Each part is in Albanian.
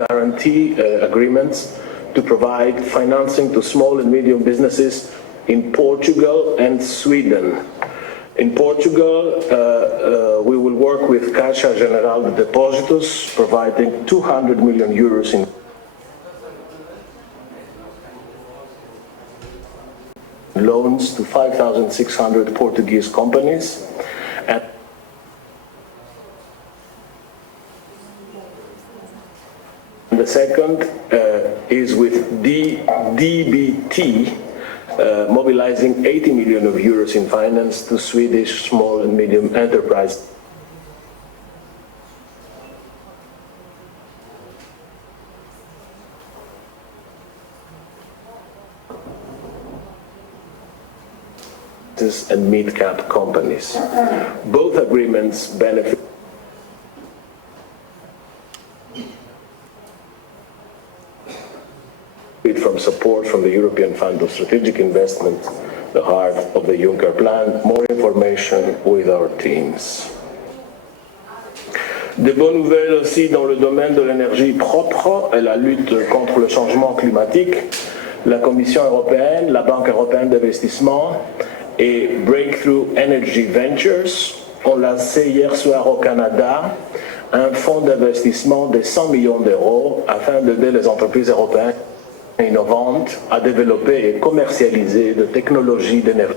guarantee agreements to provide financing to small and medium businesses in Portugal and Sweden. In Portugal, we will work with Caixa Geral de Depósitos, providing 200 million euros in loans to 5,600 Portuguese companies. And the second is with DBT, mobilizing 80 million euros in finance to Swedish small and medium enterprise. And mid-cap companies. Both agreements benefit from support from the European Fund of Strategic Investment, the heart of the Juncker Plan. More information with our teams. Des bonnes nouvelles aussi dans le domaine de l'énergie propre et la lutte contre le changement climatique. La Commission européenne, la Banque européenne d'investissement et Breakthrough Energy Ventures ont lancé hier soir au Canada un fonds d'investissement de 100 millions d'euros afin d'aider les entreprises européennes innovantes à développer et commercialiser des technologies d'énergie.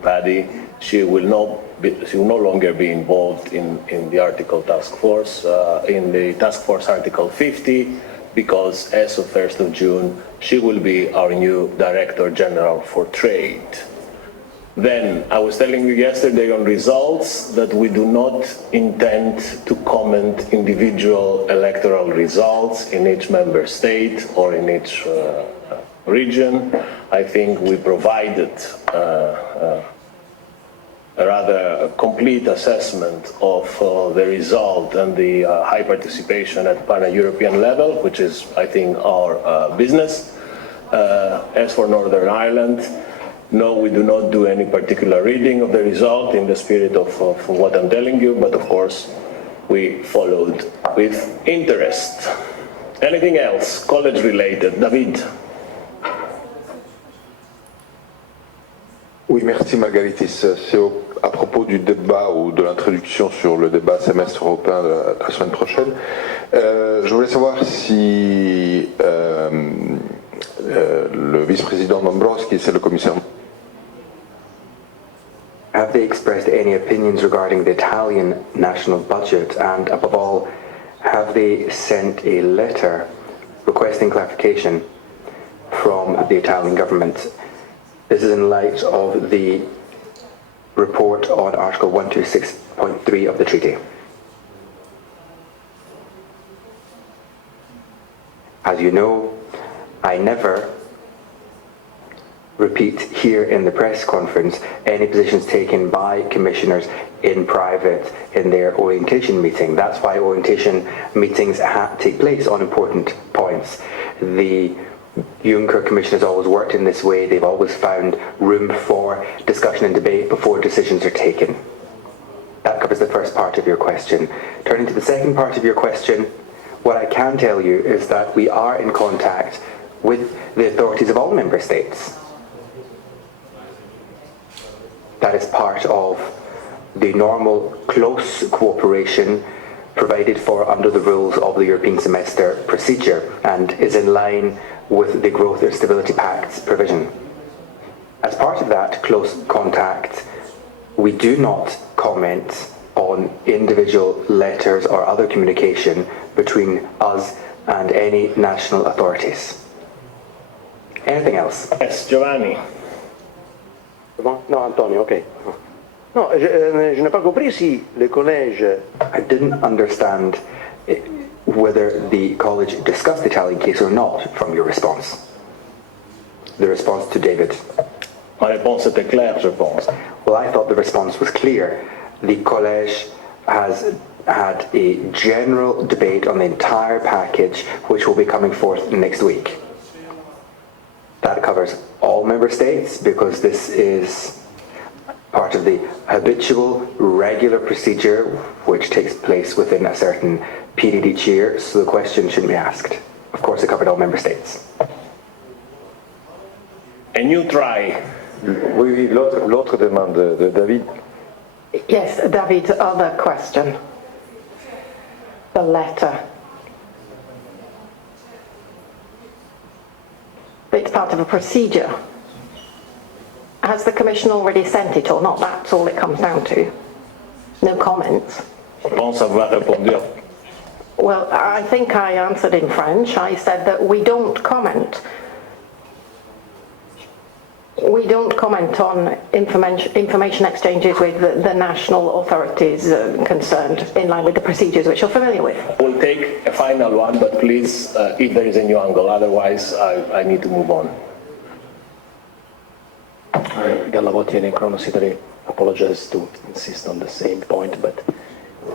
Paddy, she will no longer be involved in the Article Task Force, in the Task Force Article 50, because as of 1st of June, she will be our new Director General for Trade. Then, I was telling you yesterday on results that we do not intend to comment individual electoral results in each member state or in each region. I think we provided a rather complete assessment of the result and the high participation at pan-European level, which is, I think, our business. As for Northern Ireland, no, we do not do any particular reading of the result in the spirit of what I'm telling you, but of course we followed with interest. Anything else, college related? David? Oui, merci Margaritis. C'est à propos du débat ou de l'introduction sur le débat semestre européen de la semaine prochaine. Je voulais savoir si le vice-président Dombrovskis et le commissaire... Have they expressed any opinions regarding the Italian national budget, and above all, have they sent a letter requesting clarification from the Italian government? This is in light of the report on Article 126.3 of the treaty. As you know, I never repeat here in the press conference any positions taken by commissioners in private in their orientation meeting. That's why orientation meetings take place on important points. The Juncker Commission has always worked in this way. They've always found room for discussion and debate before decisions are taken. That covers the first part of your question. Turning to the second part of your question, what I can tell you is that we are in contact with the authorities of all member states. That is part of the normal close cooperation provided for under the rules of the European semester procedure and is in line with the Growth and Stability Pact's provision. As part of that close contact, we do not comment on individual letters or other communication between us and any national authorities. Anything else? Yes, Giovanni. Non, Antonio, ok. No, je n'ai pas compris si le collège... I didn't understand whether the college discussed the Italian case or not from your response. The response to David. Ma réponse était claire, je pense. Well, I thought the response was clear. The college has had a general debate on the entire package, which will be coming forth next week. That covers all member states because this is part of the habitual, regular procedure which takes place within a certain period each year, so the question shouldn't be asked. Of course, it covered all member states. A new try. Oui, l'autre demande de David. Yes, David, other question. The letter. It's part of a procedure. Has the Commission already sent it or not? That's all it comes down to. No comments. Je pense avoir répondu. Well, I think I answered in French. I said that we don't comment. We don't comment on information exchanges with the national authorities concerned in line with the procedures which you're familiar with. We'll take a final one, but please, if there is a new angle, otherwise I need to move on. Galavotti and Chronositari apologize to insist on the same point, but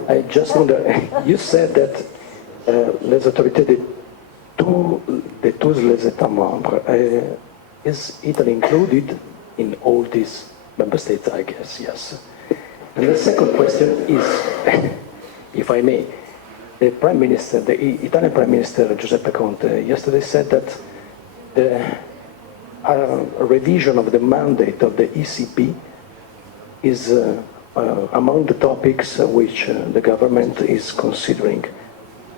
I just wonder, you said that les autorités de tous les États membres, is Italy included in all these member states, I guess, yes. And the second question is, if I may, the Prime Minister, the Italian Prime Minister Giuseppe Conte yesterday said that a revision of the mandate of the ECB is among the topics which the government is considering.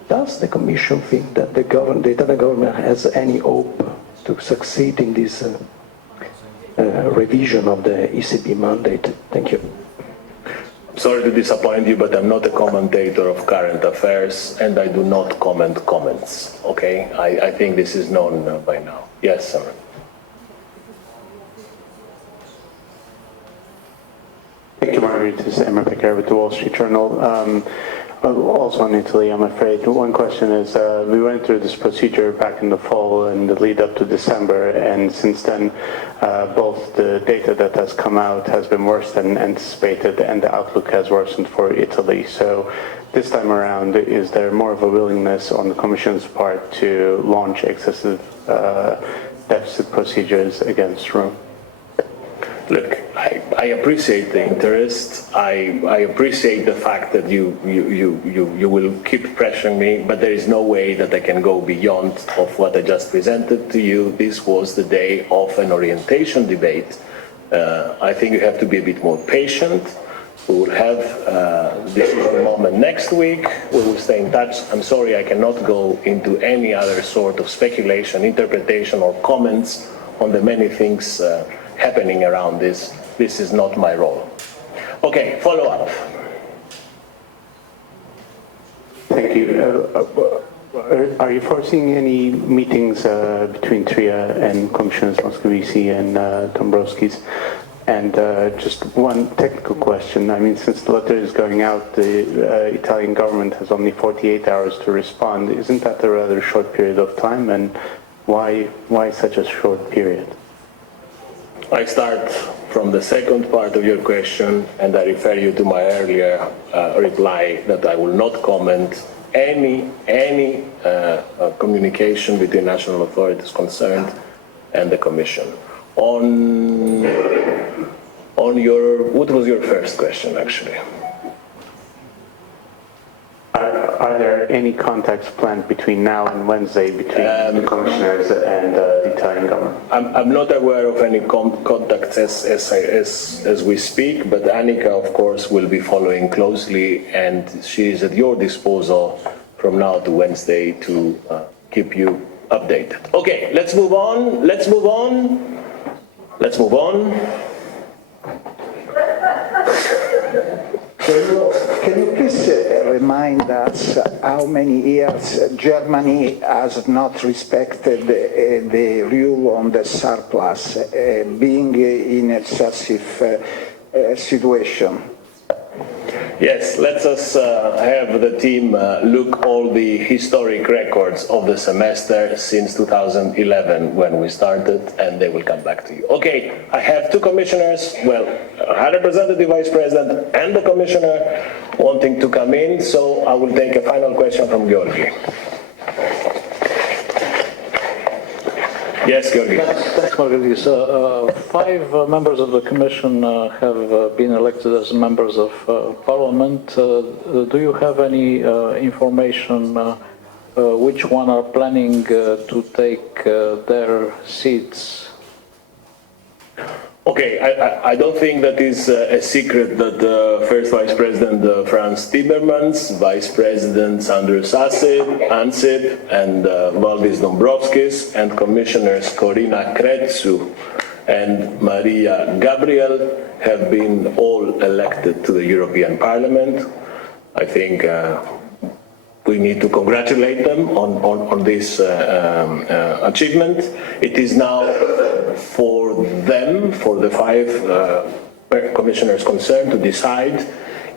Does the Commission think that the Italian government has any hope to succeed in this revision of the ECB mandate? Thank you. Sorry to disappoint you, but I'm not a commentator of current affairs, and I do not comment comments, okay? I think this is known by now. Yes, sir. Thank you, Margaret. This is Emma Picker with the Wall Street Journal. Also in Italy, I'm afraid. One question is, we went through this procedure back in the fall and the lead up to December, and since then, both the data that has come out has been worse than anticipated, and the outlook has worsened for Italy. So this time around, is there more of a willingness on the Commission's part to launch excessive deficit procedures against Rome? Look, I appreciate the interest. I appreciate the fact that you will keep pressuring me, but there is no way that I can go beyond of what I just presented to you. This was the day of an orientation debate. I think you have to be a bit more patient. We will have decision moment next week. We will stay in touch. I'm sorry I cannot go into any other sort of speculation, interpretation, or comments on the many things happening around this. This is not my role. Okay, follow up. Thank you. Are you foreseeing any meetings between TRIA and Commissioners Moscovici and Dombrovskis? And just one technical question. I mean, since the letter is going out, the Italian government has only 48 hours to respond. Isn't that a rather short period of time? And why such a short period? I start from the second part of your question, and I refer you to my earlier reply that I will not comment any communication between national authorities concerned and the Commission. On your, what was your first question actually? Are there any contacts planned between now and Wednesday between the commissioners and the Italian government? I'm not aware of any contacts as we speak, but Annika, of course, will be following closely, and she is at your disposal from now to Wednesday to keep you updated. Okay, let's move on. Let's move on. Let's move on. Can you please remind us how many years Germany has not respected the rule on the surplus, being in a recessive situation? Yes, let us have the team look all the historic records of the semester since 2011 when we started, and they will come back to you. Okay, I have two commissioners, well, High Representative Vice President and the Commissioner wanting to come in, so I will take a final question from Georgi. Yes, Georgi. Thanks, Margaris. 5 members of the Commission have been elected as members of Parliament. Do you have any information which one are planning to take their seats? Okay, I don't think that is a secret that First Vice President Franz Timmermans, Vice Presidents Andrus Ansip and Valdis Dombrovskis, and Commissioners Corina Crețu and Maria Gabriel have been all elected to the European Parliament. I think we need to congratulate them on this achievement. It is now for them, for the 5 commissioners concerned, to decide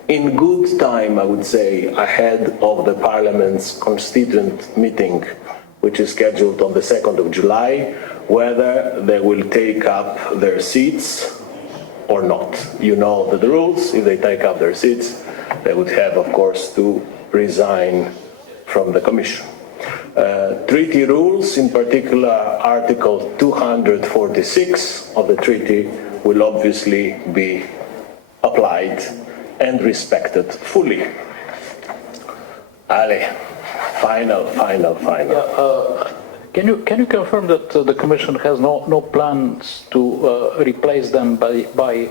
in good time, I would say, ahead of the Parliament's constituent meeting, which is scheduled on the 2nd of July, whether they will take up their seats or not. You know the rules. If they take up their seats, they would have, of course, to resign from the Commission. Treaty rules, in particular Article 246 of the treaty, will obviously be applied and respected fully. Ale, final. Yeah, can you confirm that the Commission has no plans to replace them by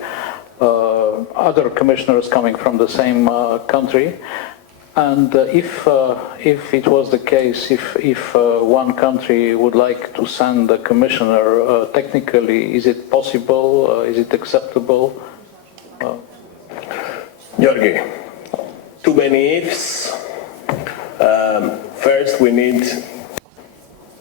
other commissioners coming from the same country? And if it was the case, if one country would like to send a commissioner, technically, is it possible? Is it acceptable? Georgi, too many ifs. First, we need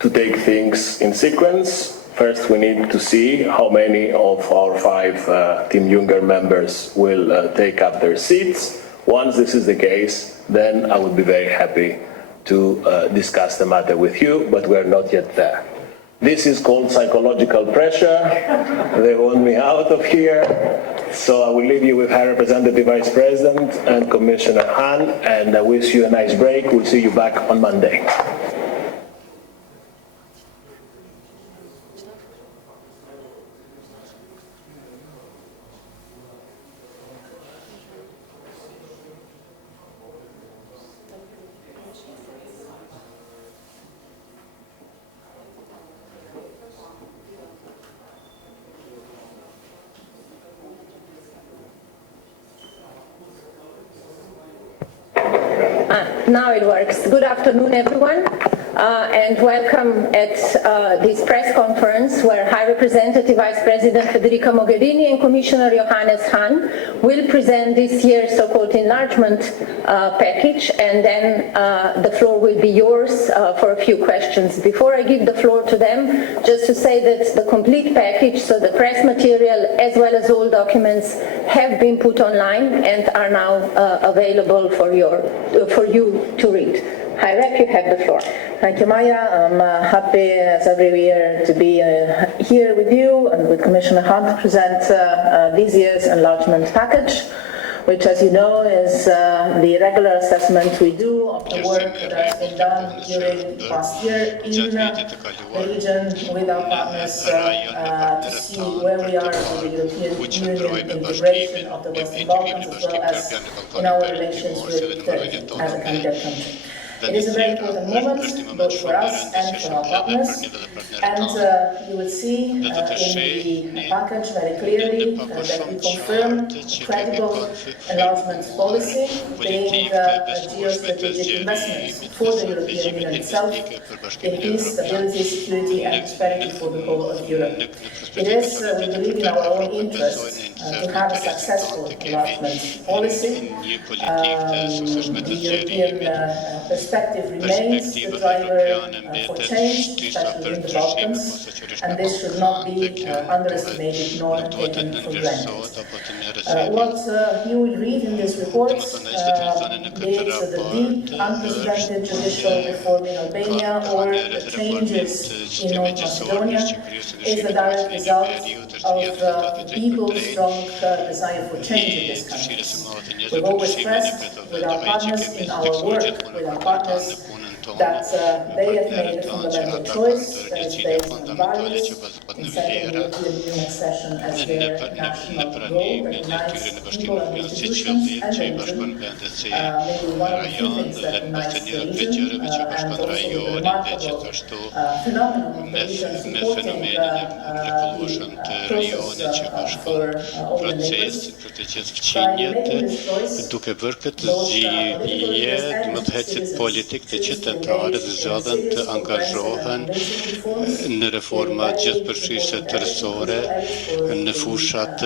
to take things in sequence. First, we need to see how many of our 5 Team Juncker members will take up their seats. Once this is the case, then I would be very happy to discuss the matter with you, but we're not yet there. This is called psychological pressure. They want me out of here. So I will leave you with High Representative Vice President and Commissioner Hahn, and I wish you a nice break. We'll see you back on Monday. Now it works. Good afternoon, everyone, and welcome at this press conference where High Representative Vice President Federica Mogherini and Commissioner Johannes Hahn will present this year's so-called enlargement package, and then the floor will be yours for a few questions. Before I give the floor to them, just to say that the complete package, so the press material as well as all documents, have been put online and are now available for you to read. High Rep, you have the floor. Thank you, Maya. I'm happy, as every year, to be here with you and with Commissioner Hahn to present this year's enlargement package, which, as you know, is the regular assessment we do of the work that has been done during the past year in the region with our partners to see where we are with the European Union integration of the Western Balkans, as well as in our relations with Turkey as a candidate country. It is a very important moment, both for us and for our partners, and you will see in the package very clearly that we confirm credible enlargement policy, being geostrategic investments for the European Union itself, in peace, stability, security and prosperity for the whole of Europe. It is, we believe, in our own interest to have a successful enlargement policy. The European perspective remains the driver for change, especially in the Balkans, and this should not be underestimated nor taken for granted. What you will read in this report is the deep, unprecedented judicial reform in Albania or the changes in North Macedonia is the direct result of people's strong desire for change in these countries. We've always stressed with our partners in our work with our partners that they have made a fundamental choice that is based on values, in setting the European Union accession as their national goal that unites people and institutions and the region. Maybe one of the few things that unites the region and also the remarkable phenomenon of the region supporting process for open duke bërë këtë zgjidhje, do të hecit politik të qytetarët zgjodhen të angazhohen në reforma gjithëpërfshirëse tërësore në fushat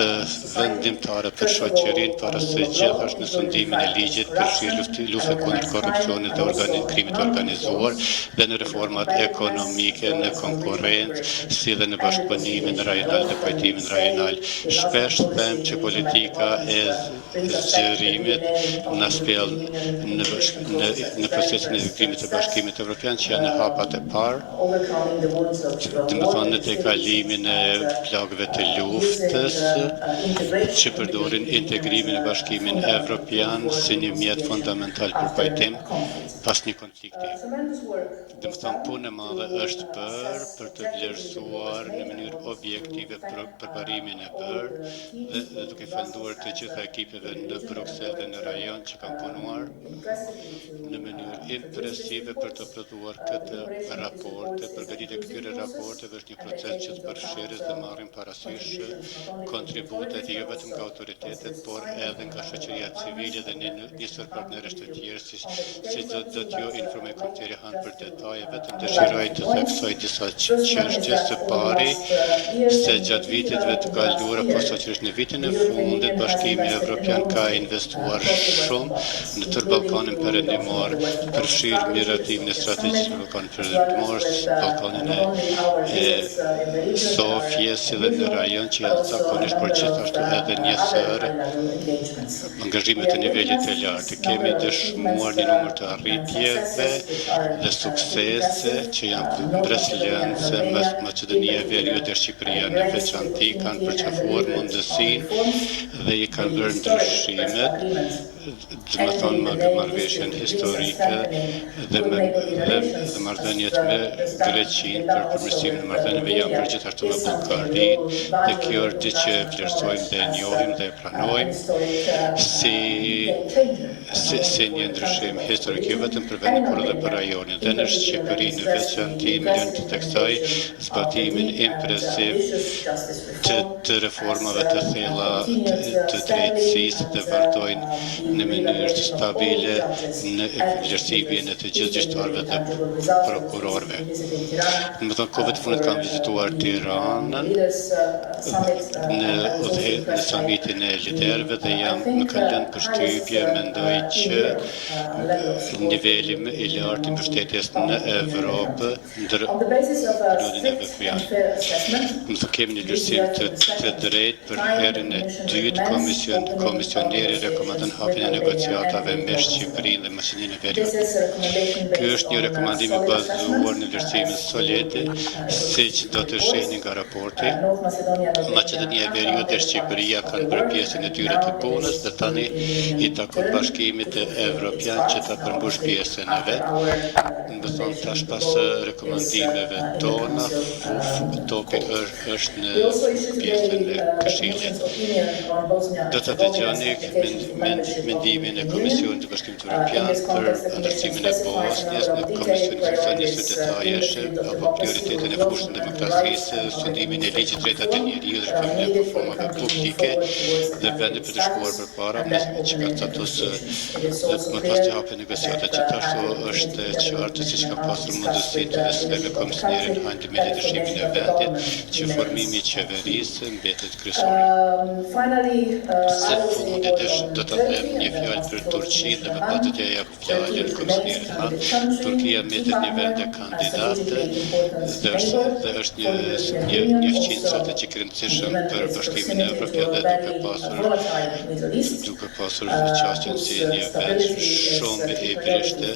vendimtare për shoqërinë, para se gjithashtu në sundimin e ligjit përfshirë luftën kundër korrupsionit dhe krimit të organizuar dhe në reformat ekonomike, në konkurrencë, si dhe në bashkëpunimin rajonal dhe pajtimin rajonal. Shpesh them që politika e zgjerimit në spjell në procesin e zgjerimit të Bashkimit Evropian që janë hapat e parë, dhe më thonë në tekalimin e plagëve të luftës që përdorin integrimin e Bashkimin Evropian si një mjet fundamental për pajtim pas një konflikti. Dhe më thonë punë e madhe është për të vlerësuar në mënyrë objektive përparimin e bërë dhe duke falënduar të gjitha ekipeve në Bruxelles dhe në rajon që kanë punuar në mënyrë impresive për të prodhuar këtë raporte. Përgatitja e këtyre raporteve është një proces që të përfshirës dhe marrin parasysh kontributet jo vetëm nga autoritetet, por edhe nga shoqëria civile dhe njësër partnerësh të tjerë, si do t'ju informoj Komisari Han për detaje, vetëm dëshiroj të theksoj disa çështje. Së pari, se gjatë viteve të kaluara, posaçërisht në vitin e fundit, Bashkimi Evropian ka investuar shumë në tërë Ballkanin Perëndimor, përfshirë miratimin e strategjisë në Ballkanin Perëndimor, Ballkanin e Sofjes si dhe në rajon që janë zakonisht, por gjithashtu edhe njësër angazhime të nivelit të lartë. Kemi dëshmuar një numër të arritjeve dhe suksese që janë breslënse mes Maqedonia e Veriut dhe Shqipëria në veçanti kanë përqafuar mundësinë dhe i kanë bërë ndryshimet, dhe më thonë marrëveshjen historike dhe marrëdhëniet me Greqinë për përmirësimin e marrëdhënieve janë për gjithashtu me Bullgarinë, dhe kjo është diçka që vlerësojmë dhe njohim dhe pranojmë si një ndryshim historik, jo vetëm për vendin, por edhe për rajonin. Dhe në Shqipëri në veçanti milionit të kësaj zbatimin impresiv të reformave të thella të drejtësisë dhe vazhdojnë në mënyrë të stabile në vlerësimin e të gjithë gjyqtarëve dhe prokurorëve. Më thonë, kohëve të fundit kam vizituar Tiranën në samitin e liderëve dhe më ka lënë përshtypje, mendoj që niveli më i lartë i mbështetjes në Evropë ndër Unionin Evropian. Më thonë, kemi një vlerësim të drejtë për herën e dytë, komisioneri rekomandon hapjen e negociatave me Shqipërinë dhe Maqedoninë e Veriut. Ky është një rekomandim i bazuar në vlerësimin solid, siç do të shihni nga raporti. Maqedonia e Veriut dhe Shqipëria kanë bërë pjesën e tyre të punës dhe tani i takon Bashkimit Evropian që ta përmbush pjesën e vet. Më thonë, tash pas rekomandimeve tona, topi është në pjesën e Këshillit. Do të dëgjoni mendimin e Komisionit të Bashkimit Evropian për ndërsimin e Bosnjës në Komisionin Funksionisë detajesh apo prioritetin e fushën demokracisë, sundimin e ligjit drejtat e njeriut, reformën e reformave publike dhe vendet për të shkuar përpara që ka status më pas të hapë negociata. Gjithashtu është qartë siç ka pasur mundësi të diskutojë me komisionerin hajnë me liderimin e vendit që formimi i qeverisë mbetet kryesore. Së fundit do të them një fjalë për Turqinë dhe më pas do t'ja jap fjalën komisionerit Han. Turqia mbetet një vend kandidat dhe është një fqin strategjik rëndësishëm për Bashkimin Evropian dhe duke pasur qasjen si një vend shumë i vërtetë,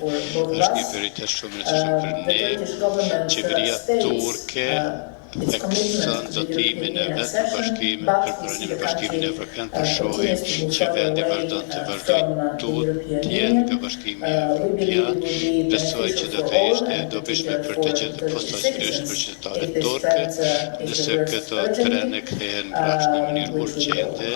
është një prioritet shumë i rëndësishëm për ne. Qeveria turke e kësën zotimin e vetë në bashkimin, përpërënin e bashkimin e Evropian, përshohim që vendi vazhdon të vazhdoj tutje nga bashkimi Evropian, besoj që do të ishte dobishme për të gjithë posaçërisht për qytetarët turke, nëse këto trene kthehen mbrapsht në mënyrë urgjente,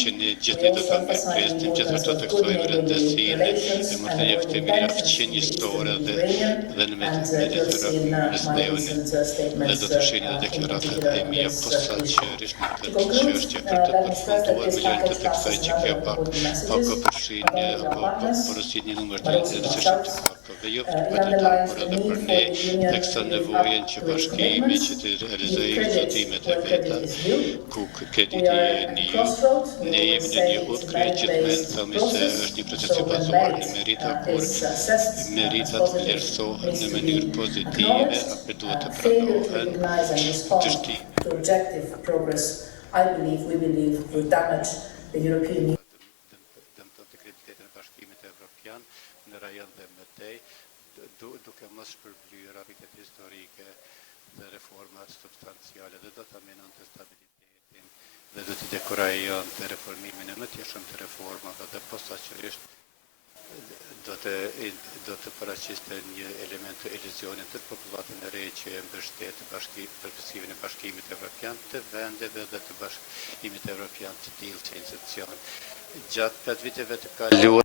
që ne gjithë do ta mirëpresim, gjithashtu të kthejmë rëndësinë e marrëdhënieve të mira fqinjësore dhe në Mediteranën. Dhe do të shihni në deklaratat e mia posaçërisht në këtë çështje për të përfunduar me lënë të theksoj që kjo pak përfshin apo porosit një numër të rëndësishëm të faktorëve, jo vetëm por edhe për ne thekson nevojën që bashkimi që të realizojë zotimet e veta, ku krediti ne jemi në një udhë gjithmonë themi se është një proces i bazuar në merita, kur meritat vlerësohen në mënyrë pozitive apo duhet të recognize and respond to objective progress, I believe, we believe, will damage the European Union. Në rajon dhe mëtej, duke mos shpërblyer apitet historike dhe reformat substanciale dhe do të amenon të stabilitetin dhe do të dekurajon të reformimin e mëtjeshëm të reformave dhe posaçërisht do të paraqiste një element të iluzionit të popullatën e re që e mbështet përfaqësimin e Bashkimit Evropian të vendeve dhe të Bashkimit Evropian të tillë që institucion. Gjatë 5 viteve të kaluara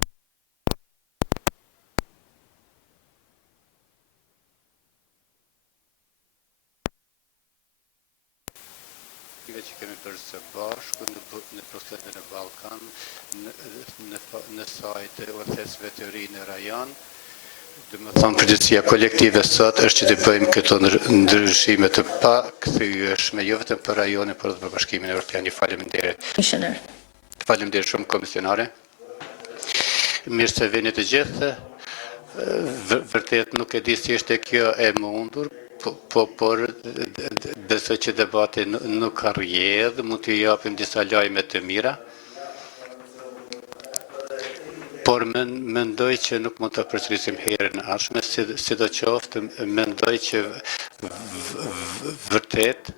që kemi bërë së bashku në procesin e Ballkan, në sajtë orkesve të ri në rajon. Dhe më thonë, përgjithësia kolektive sot është që të bëjmë këto ndryshime të pakthyer jo vetëm për rajonin, por edhe për Bashkimin Evropian. Faleminderit. Faleminderit shumë komisionare. Mirë se vini të gjithë. Vërtet nuk e di si është kjo e mundur, por besoj që debati nuk ka rrjedhë, mund të japim disa lajme të mira. Por mendoj që nuk mund të përsërisim herën e ardhshme, sidoqoftë mendoj që vërtet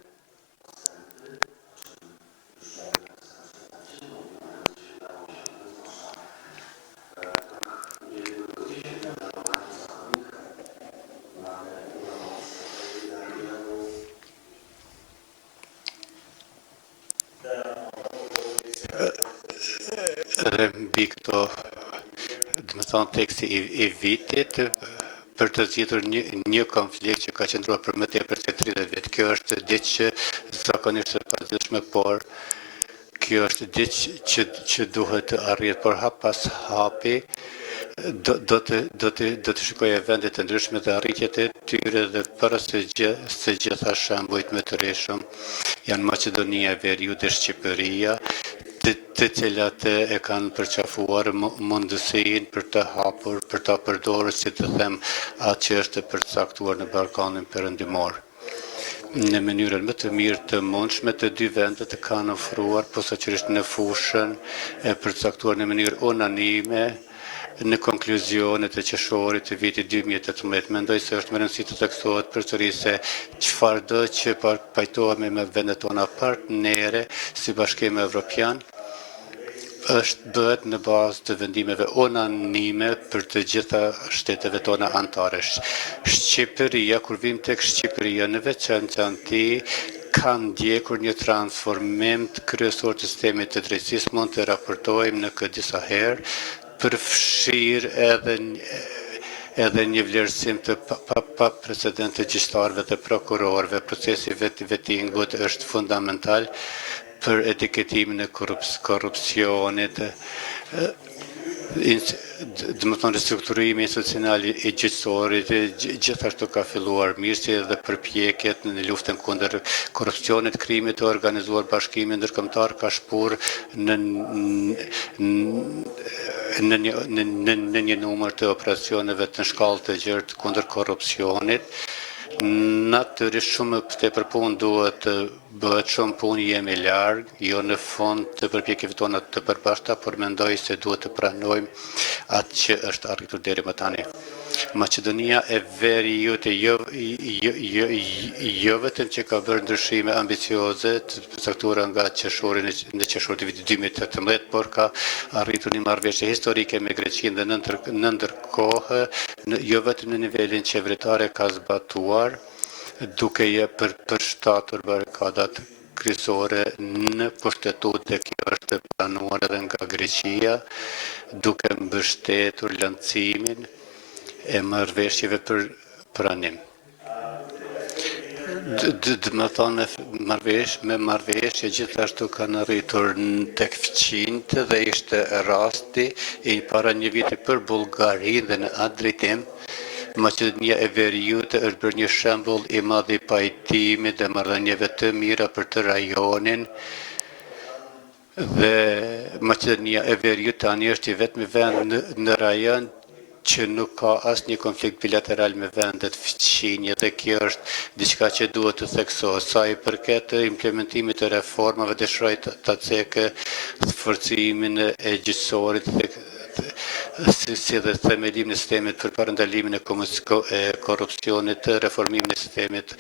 dhe mbi këto, dhe më thonë, teksti i vitit për të zgjedhur një konflikt që ka qëndruar për më tepër se 30 vjet. Kjo është diçka që zakonisht e pazgjidhshme, por kjo është diçka që duhet të arrihet, por hap pas hapi do të shikojë vendet e ndryshme dhe arritjet e tyre dhe para se gjitha shembujt më të rreshëm janë Maqedonia e Veriut dhe Shqipëria, të cilat e kanë përqafuar mundësinë për të hapur, për ta përdorur, si të them, atë që është përcaktuar në Ballkanin Perëndimor. Në mënyrën më të mirë të mundshme, të dy vendet kanë ofruar posaçërisht në fushën e përcaktuar në mënyrë unanime në konkluzionet e qershorit të vitit 2018. Mendoj se është më rëndësishme të theksohet përsëri se çfarëdo që pajtohemi me vendet tona partnere si Bashkim Evropian bëhet në bazë të vendimeve unanime për të gjitha shteteve tona anëtare. Shqipëria, kur vim tek Shqipëria në veçantë, kanë ndjekur një transformim të kryesor të sistemit të drejtësisë, mund të raportojmë në këtë disa herë, përfshirë edhe një vlerësim të pa precedent të gjyqtarëve dhe prokurorëve. Procesi vettingut është fundamental për etiketimin e korrupsionit, dhe më thonë restrukturimi institucional i gjyqësorit, gjithashtu ka filluar mirësi edhe përpjekjet në luftën kundër korrupsionit, krimit të organizuar. Bashkimi ndërkombëtar ka shpur në një numër të operacioneve të shkallë të gjerë kundër korrupsionit. Natyrisht shumë tepër punë duhet të bëhet, shumë punë jemi larg, jo në fund të përpjekjeve tona të përbashkëta, por mendoj se duhet të pranojmë atë që është arritur deri më tani. Maqedonia e Veriut jo vetëm që ka bërë ndryshime ambicioze të përcaktuara nga qershori në qershorin e vitit 2018, por ka arritur një marrëveshje historike me Greqinë dhe në ndërkohë jo vetëm në nivelin qeveritare ka zbatuar, duke përshtatur barikadat kryesore në kushtetutë, dhe kjo është planuar edhe nga Greqia, duke mbështetur lancimin e marrëveshjeve për pranim. Më thonë, me marrëveshje gjithashtu kanë arritur tek fqinjtë dhe ishte rasti para një viti për Bullgarinë dhe në atë drejtim Maqedonia e Veriut është bërë një shembull i madh i pajtimit dhe marrëdhënieve të mira për të rajonin, dhe Maqedonia e Veriut tani është i vetmi vend në rajon që nuk ka asnjë konflikt bilateral me vendet fqinje, dhe kjo është diçka që duhet të theksohet. Sa i përket implementimit të reformave, dëshiroj ta cekë forcimin e gjyqësorit si dhe themelimin e sistemit për parandalimin e korrupsionit, reformimin e sistemit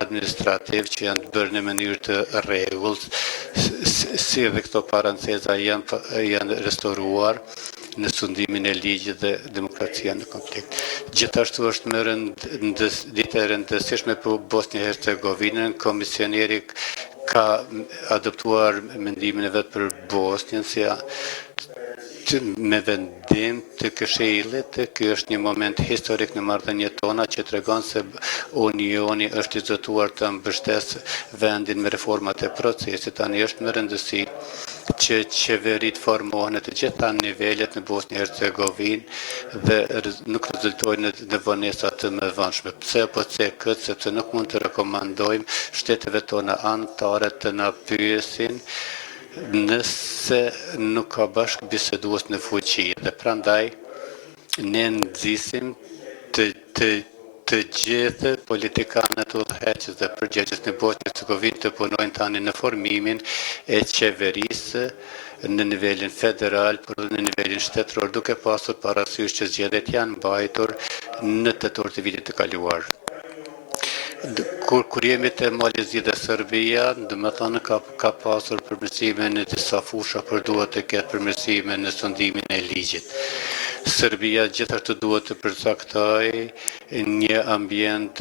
administrativ që janë bërë në mënyrë të rregullt, si dhe këto paranceza janë restauruar në sundimin e ligjit dhe demokracia në konflikt. Gjithashtu është më ditë e rëndësishme për Bosnjë-Hercegovinën. Komisioneri ka adoptuar mendimin e vet për Bosnjën me vendim të Këshillit. Ky është një moment historik në marrëdhëniet tona që tregon se Unioni është i zëtuar të mbështesë vendin me reformat e procesit. Tani është me rëndësi që qeverit formohen në të gjitha nivelet në Bosnjë-Hercegovinë dhe nuk rezultojnë në vonesa të mëdhenshme. Pse po këtë, sepse nuk mund të rekomandojmë shteteve tona anëtare të na pyesin nëse nuk ka bashkë bisedues në fuqi, dhe prandaj ne nxisim të gjithë politikanët udhëheqës dhe përgjegjës në Bosnjë-Hercegovinë të punojnë tani në formimin e qeverisë në nivelin federal, por dhe në nivelin shtetëror, duke pasur parasysh që zgjedhjet janë mbajtur në tetor të vitit të kaluar. Kur jemi te Malezi dhe Serbia, do të thonë ka pasur përmirësime në disa fusha, por duhet të ketë përmirësime në sundimin e ligjit. Serbia gjithashtu duhet të përcaktojë një ambient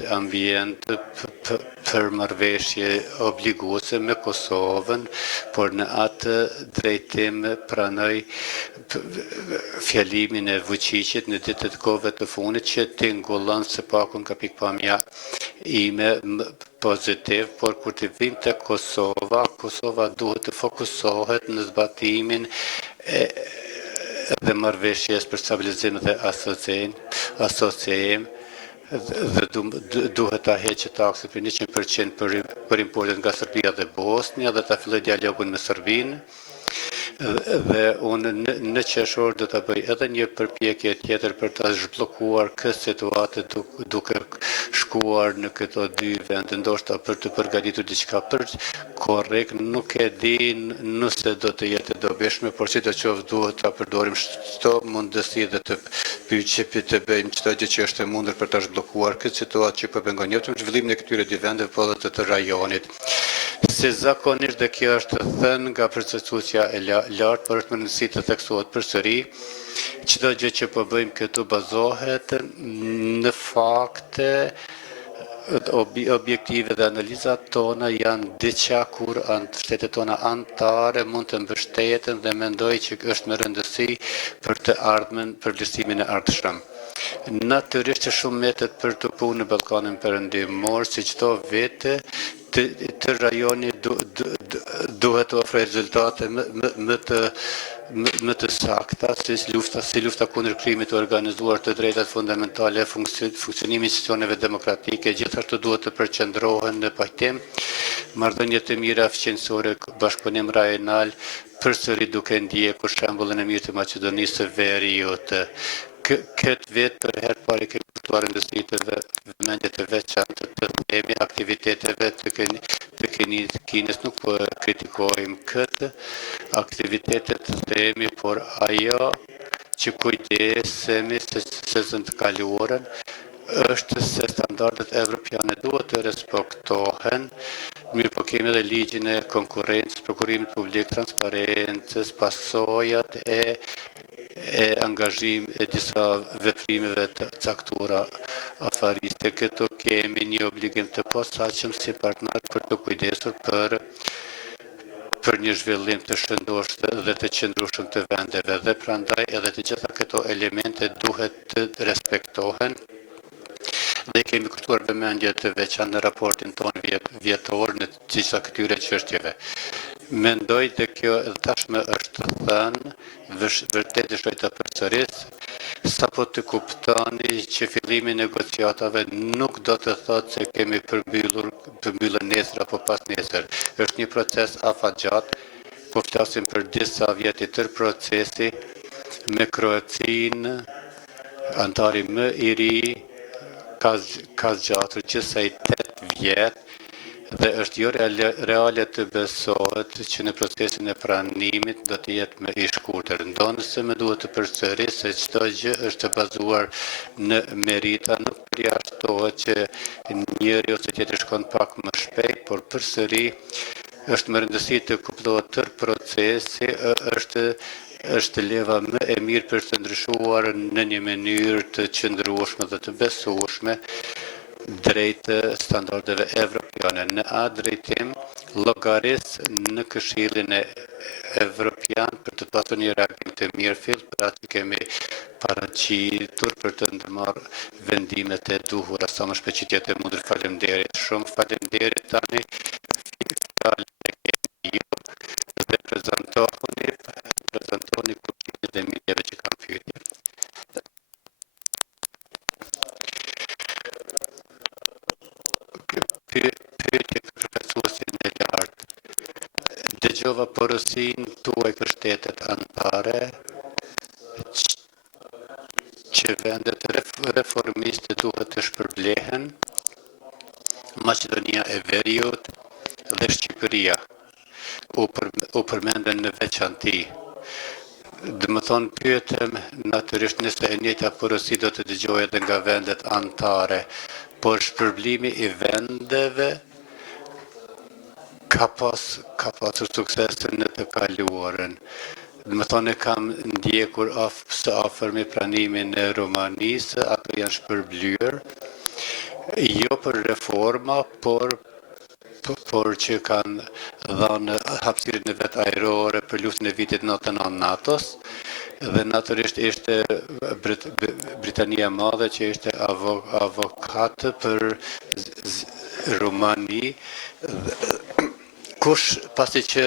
për marrëveshje obliguese me Kosovën, por në atë drejtim pranoj fjalimin e Vučićit në ditët kohëve të fundit që tingëllon së pakun nga pikpamja ime pozitiv, por kur të vim të Kosova duhet të fokusohet në zbatimin dhe marrëveshjes për stabilizim dhe asociem dhe duhet ta heqë taksit për 100% për importet nga Serbia dhe Bosnia dhe ta filloj dialogun me Serbinë. Dhe unë në qershor do të bëj edhe një përpjekje tjetër për të zhbllokuar këtë situatë duke shkuar në këto dy vende, ndoshta për të përgatitur diçka për korrekt, nuk e di nëse do të jetë e dobishme, por sidoqoftë duhet ta përdorim çdo mundësi dhe të të bëjmë çdo gjë që është e mundur për të zhbllokuar këtë situatë që po pengon jo vetëm zhvillimin e këtyre dy vendeve, por edhe të rajonit. Se zakonisht dhe kjo është thënë nga përcaktuesja e lartë, por është më rëndësi të theksohet përsëri, çdo gjë që po bëjmë këtu bazohet në fakte objektive dhe analizat tona janë diçka kur shtetet tona antare mund të mbështeten dhe mendoj që është me rëndësi për të ardhmen, për listimin e ardhshëm. Natyrisht shumë metet për të punë në Ballkanin Perëndimor, si çdo vete të rajoni duhet të ofrojë rezultate më të sakta, si lufta kundër krimit të organizuar, të drejtat fundamentale, funksionimi i institucioneve demokratike, gjithashtu duhet të përqendrohen në pajtim marrëdhënie të mira fqinjësore, bashkëpunim rajonal, përsëri duke ndjekur shembullin e mirë të Maqedonisë së Veriut. Këtë vetë për herë pare kemi përtuar industri të vëmendje të veçantë të themi aktiviteteve të Kinës, nuk po kritikojmë këtë aktivitetet të themi, por ajo që kujdesemi se zënë të kaluarën është se standardet evropiane duhet të respektohen, mirë po kemi edhe ligjin e konkurrencës, prokurimit publik, transparencës, pasojat e angazhim e disa veprimeve të caktuara afariste. Këtu kemi një obligim të posaçëm si partner për të kujdesur për një zhvillim të shëndoshtë dhe të qëndrueshëm të vendeve dhe prandaj edhe të gjitha këto elemente duhet të respektohen. Dhe kemi kuptuar vëmendje të veçantë në raportin tonë vjetor në gjitha këtyre çështjeve. Mendoj të kjo tashmë është thënë, vërtet dëshoj të përsëris, sapo të kuptoni që fillimi i negociatave nuk do të thotë se kemi përmbyllur nesër apo pas nesër. Është një proces afatgjat, po flasim për disa vjet i tërë procesi me Kroacinë, antari më i ri, ka zgjatur gjithsej 8 vjet dhe është jo reale të besohet që në procesin e pranimit do të jetë më i shkurtër. Ndonëse më duhet të përsëris se çdo gjë është bazuar në merita, nuk përjashtohet që njëri ose tjetri shkon pak më shpejt, por përsëri është më rëndësi të kuptohet tërë procesi, është leva më e mirë për të ndryshuar në një mënyrë të qëndrueshme dhe të besueshme drejt standardeve evropiane. Në atë drejtim, llogaris në Këshillin e Evropian për të pasur një reagim të mirë fill, për atë kemi paraqitur për të ndërmarrë vendimet e duhura sa më shpejt që të jetë e mundur. Faleminderit shumë, faleminderit tani fjalën e kemi ju dhe prezantoni kushtet dhe midjeve që kanë pyetje. Pyetje për profesuesin e lartë. Dëgjova porosin tuaj për shtetet anëtare që vendet reformiste duhet të shpërblehen, Maqedonia e Veriut dhe Shqipëria u përmenden në veçanti. Dhe më thonë pyetem natyrisht nëse e njëjta porosi do të dëgjohet edhe nga vendet anëtare, por shpërblimi i vendeve ka pasur suksese në të kaluarën. Dhe më thonë e kam ndjekur së afërmi pranimin e Romanisë, ato janë shpërblyer. jo për reforma, por që kanë dhënë hapësirën e vet ajrore për luftën e vitit 99 NATO-s, dhe natyrisht ishte Britania e Madhe që ishte avokat për Rumani, kush pasi që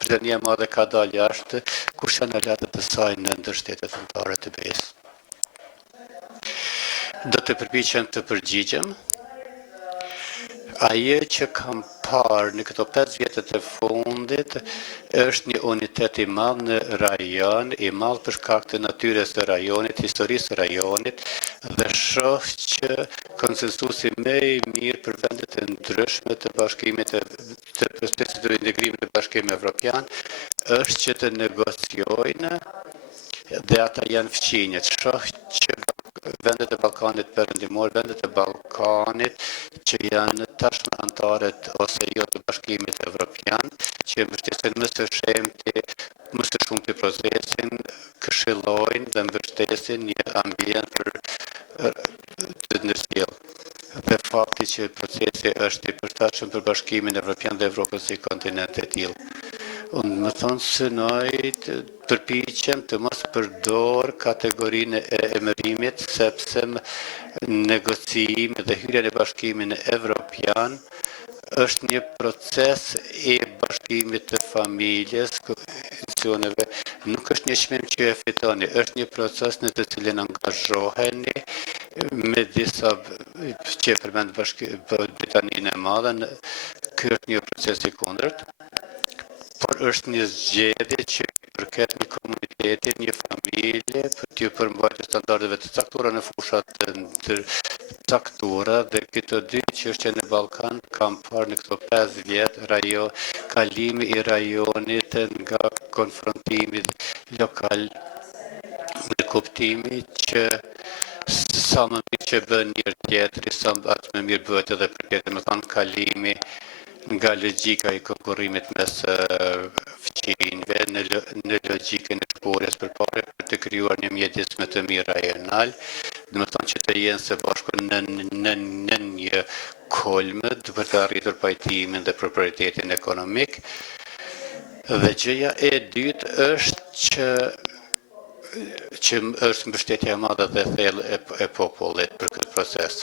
Britania e Madhe ka dalë jashtë, kush janë aleatët e saj në ndër shtetet anëtare të BE-s? Do të përpiqem të përgjigjem. Ajo që kam parë në këto 5 vjetët e fundit është një unitet i madh në rajon, i madh për shkak të natyrës së rajonit, historisë së rajonit, dhe shoh që konsensusi më i mirë për vendet e ndryshme të bashkimit të procesit të integrimit të Bashkimit Evropian është që të negociojnë, dhe ata janë fqinjet. Shoh që vendet e Ballkanit Perëndimor, vendet e Ballkanit që janë tashmë anëtarët ose jo të Bashkimit Evropian, që mbështesin më së shumti procesin, këshillojnë dhe mbështesin një ambient për të ndërsjellë. Dhe fakti që procesi është i përshtatshëm për Bashkimin Evropian dhe Evropën si kontinent e tillë. Unë më thonë synoj përpiqem të mos përdor kategorinë e emërimit, sepse negociimi dhe hyrja në Bashkimin Evropian është një proces i bashkimit të familjes, institucioneve, nuk është një çmim që e fitoni, është një proces në të cilin angazhoheni me disa që përmend Britaninë e Madhe, ky është një proces i kundërt, por është një zgjedhje që përket një komuniteti, një familje, për t'ju përmbajtur standardeve të caktuara në fushat të caktuara, dhe këto dy çështje në Ballkan kam parë në këto 5 vjet, kalimi i rajonit nga konfrontimi lokal në kuptimi që sa më mirë që bën njëri tjetri, sa më mirë bëhet edhe për tjetrin, më thonë kalimi nga logjika i konkurrimit mes fqinjve në logjikën e shporjes përpara për të krijuar një mjedis më të mirë rajonal, do të thonë që të jenë së bashku në një kolmë për të arritur pajtimin dhe prosperitetin ekonomik. Dhe gjëja e dytë është që është mbështetja e madhe dhe thellë e popullit për këtë proces.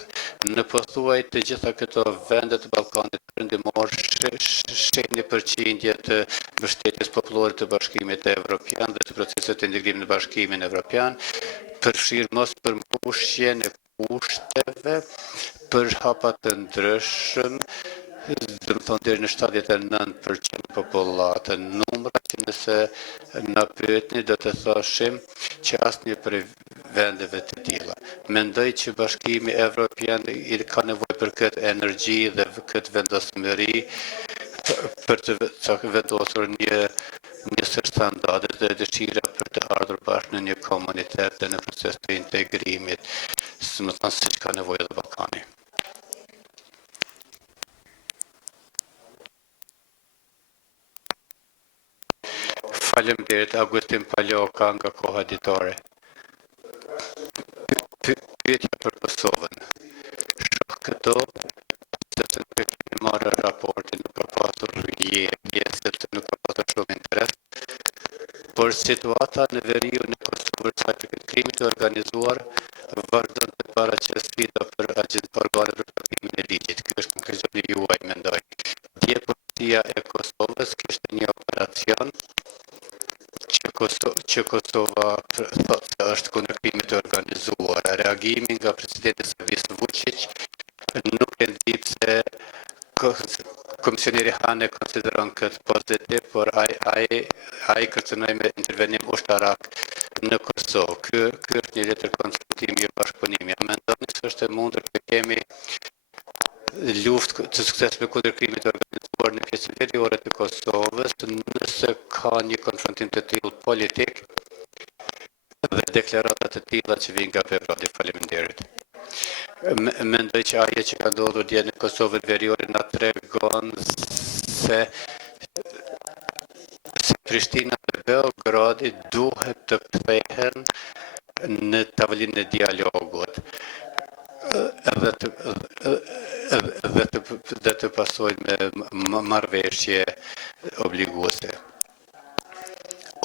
Në pothuaj të gjitha këto vende të Ballkanit Perëndimor shehni përqindje të mbështetjes popullore të Bashkimit Evropian dhe të procesit të integrimit në Bashkimin Evropian, përfshirë mos përmbushjen e kushteve për hapa të ndryshëm, dhe më thonë deri në 79% popullatën, numra që nëse në pyetni do të thoshim që asnjë prej vendeve të tilla. Mendoj që Bashkimi Evropian ka nevojë për këtë energji dhe këtë vendosmëri për të vendosur një sër standarde dhe dëshira për të ardhur bashkë në një komunitet dhe në proces të integrimit, më thonë siç ka nevojë edhe Ballkani. Faleminderit, Agustin Paljoka nga Koha Ditore. Pyetja për Kosovën. Shoh këto, sepse nuk e kemi marrë raportin, nuk ka pasur rrjedhje, sepse nuk ka pasur shumë interes. Por situata në veriun e Kosovës sa përket krimit të organizuar vazhdon të paraqes sfida për organet për shërbimin e ligjit. Ky është konkluzjoni juaj, mendoj. Dje policia e Kosovës kishte një operacion që Kosova thotë se është kundër krimit të organizuar. Reagimi nga presidenti Serbisë Vučić nuk e di pse komisioneri Han e konsideron këtë pozitiv, por ai kërcënoi me intervenim ushtarak në Kosovë. Ky është një letër konsultimi i bashkëpunimi. Mendoni se është e mundur të kemi luftë të suksesshme kundër krimit të organizuar në pjesën veriore të Kosovës, nëse ka një konfrontim të tillë politik dhe deklarata të tilla që vijnë nga Beogradi. Faleminderit. Mendoj që ajo që ka ndodhur dje në Kosovën veriore na tregon se Prishtina dhe Beogradi duhet të kthehen në tavolinë e dialogut dhe të pasojnë me marrëveshje obliguese.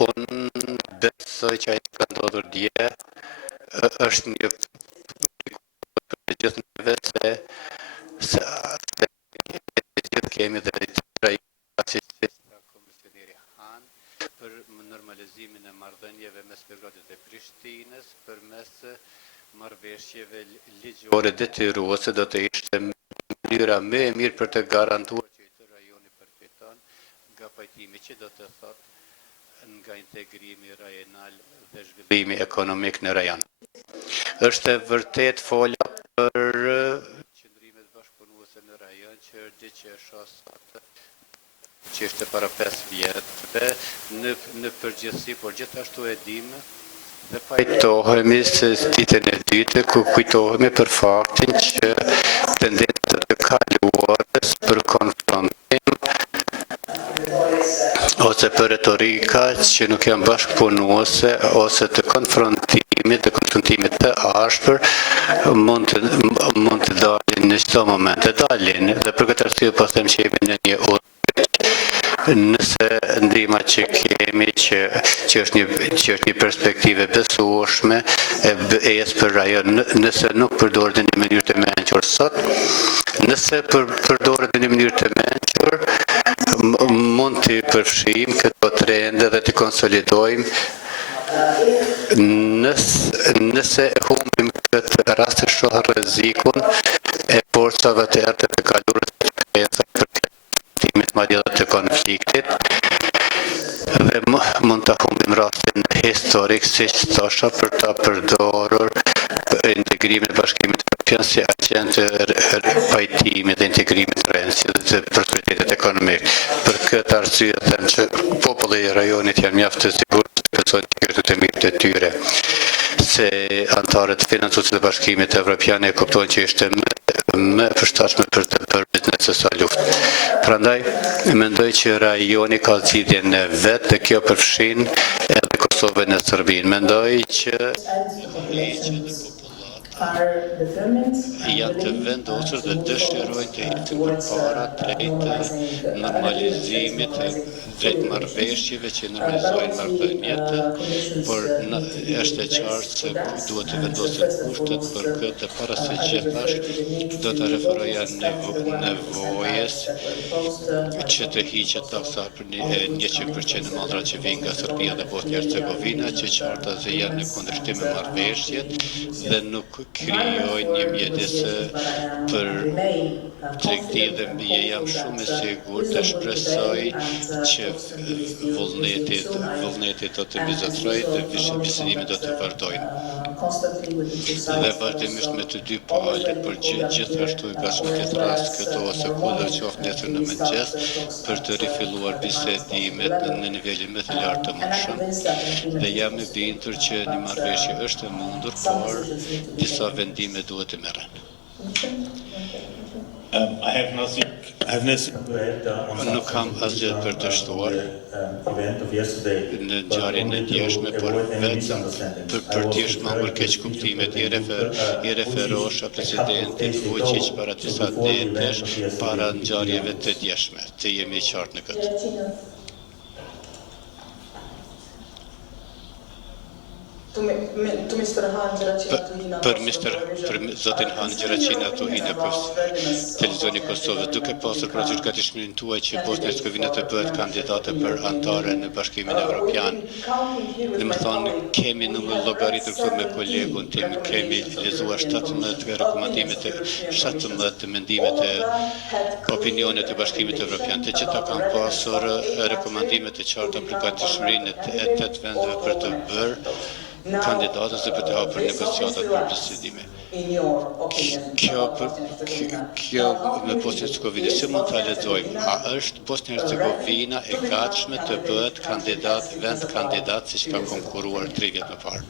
Unë besoj që ai ka ndodhur dje është një për gjithë neve se gjithë kemi dhe të komisioneri Han për normalizimin e marrëdhënieve mes Beogradit dhe Prishtinës përmes marrëveshjeve ligjore detyruese do të ishte mënyra më e mirë për të garantuar që i të rajoni përfiton nga pajtimi që do të thotë nga integrimi rajonal dhe zhvillimi ekonomik në rajon. Është vërtet folja për qëndrimet bashkëpunuese në rajon që është që është sot që ishte para 5 vjetëve në përgjithësi, por gjithashtu e dimë dhe pajtohemi se ditën e dytë ku kujtohemi për faktin që tendencat e kaluarës për konfrontim ose për retorika që nuk janë bashkëpunuese ose të konfrontimit të ashpër mund të dalin në çdo moment të dalin dhe për këtë arsye po them që jemi në një nëse ndrima që kemi që është një perspektive besueshme e jes për rajon nëse nuk përdoret në një mënyrë të mençur sot nëse përdoret në një mënyrë të mençur mund të përfshijmë këto trende dhe të konsolidojmë nëse e humbim këtë rast të shoh rrezikun e forcave të errëta të kaluarës për timit madje të konfliktit dhe mund të humbim rastin historik siç thosha për ta përdorur integrimin e bashkimit evropian si agent pajtimit dhe integrimit rëndësishëm dhe prosperitetit ekonomik. Për këtë arsye them që populli i rajonit janë mjaft të sigurt të besojnë të mirë të tyre se antarët financues të bashkimit evropian e kuptojnë që ishte më përshtatshme për të bërë biznes se sa luftë. Prandaj mendoj që rajoni ka zgjidhjen e vet dhe kjo përfshin edhe Kosovën e Serbinë. Mendoj që janë të vendosur dhe dëshirojnë të hiqin përpara drejt normalizimit, drejt marrëveshjeve që normalizojnë marrëdhëniet, por është e qartë se duhet të vendosen kushtet për këtë para se gjithashtu do të referoja nevojës që të hiqet taksa për 100% e mallra që vijnë nga Serbia dhe Bosnia-Hercegovina, që qarta se janë në kundërshtim me marrëveshjet dhe nuk krijojnë një mjedis për tregti dhe jam shumë i sigurt të shpresoj që vullneti do të bizetrojë dhe bisedimi do të vazhdojnë. Dhe vazhdimisht me të dy palët, por gjithashtu i gazmetit rast këto ose kullë qoftë nesër në mëngjes për të rifilluar bisedimet në nivelin më të lartë të mundshëm. Dhe jam i bindur që një marrëveshje është e mundur, por disa vendime duhet të merren. Nuk kam asgjë për të shtuar në ngjarjen e djeshme, por vetëm për të shmangur keq kuptimet i referosha presidentit Vučić para disa ditësh para ngjarjeve të djeshme. Të jemi qartë në këtë. Për zotin Han Gjeraçina Tuhina për televizioni Kosovës, duke pasur parasysh gatishmërinë tuaj që Bosnia-Hercegovina të bëhet kandidate për antare në Bashkimin Evropian. Domethënë kemi numër llogaritur këtu me kolegun tim, kemi lexuar 17 rekomandimet, 17 mendimet e opinionet e Bashkimit Evropian, të gjitha kanë pasur rekomandimet e qarta për gatishmërinë e 8 vendeve për të bërë kandidatës dhe për të hapur negociatat për bisedime. Kjo me Bosnia-Hercegovinë, si mund ta lexojmë? A është Bosnia-Hercegovina e gatshme të bëhet vend kandidat siç ka konkuruar 3 vjet më parë?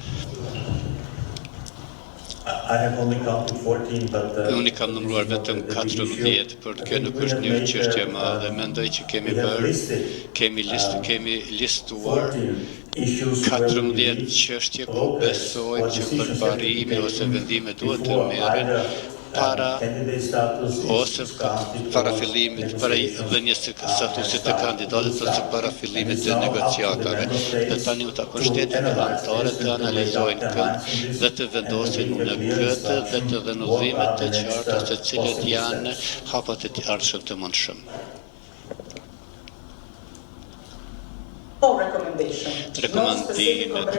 I have only counted 14, but Unë kam numëruar vetëm 14, por kjo nuk është një çështje e madhe. Mendoj që kemi listuar 14 çështje ku besojmë që përparimi ose vendime duhet të merren para fillimit, para dhënies së statusit të kandidatit ose para fillimit të negociatave. Dhe tani u takon shteteve anëtare të analizojnë këtë dhe të vendosin në këtë dhe të dhënë udhime të qarta se cilët janë hapat e ardhshëm të mundshëm. Rekomandimet.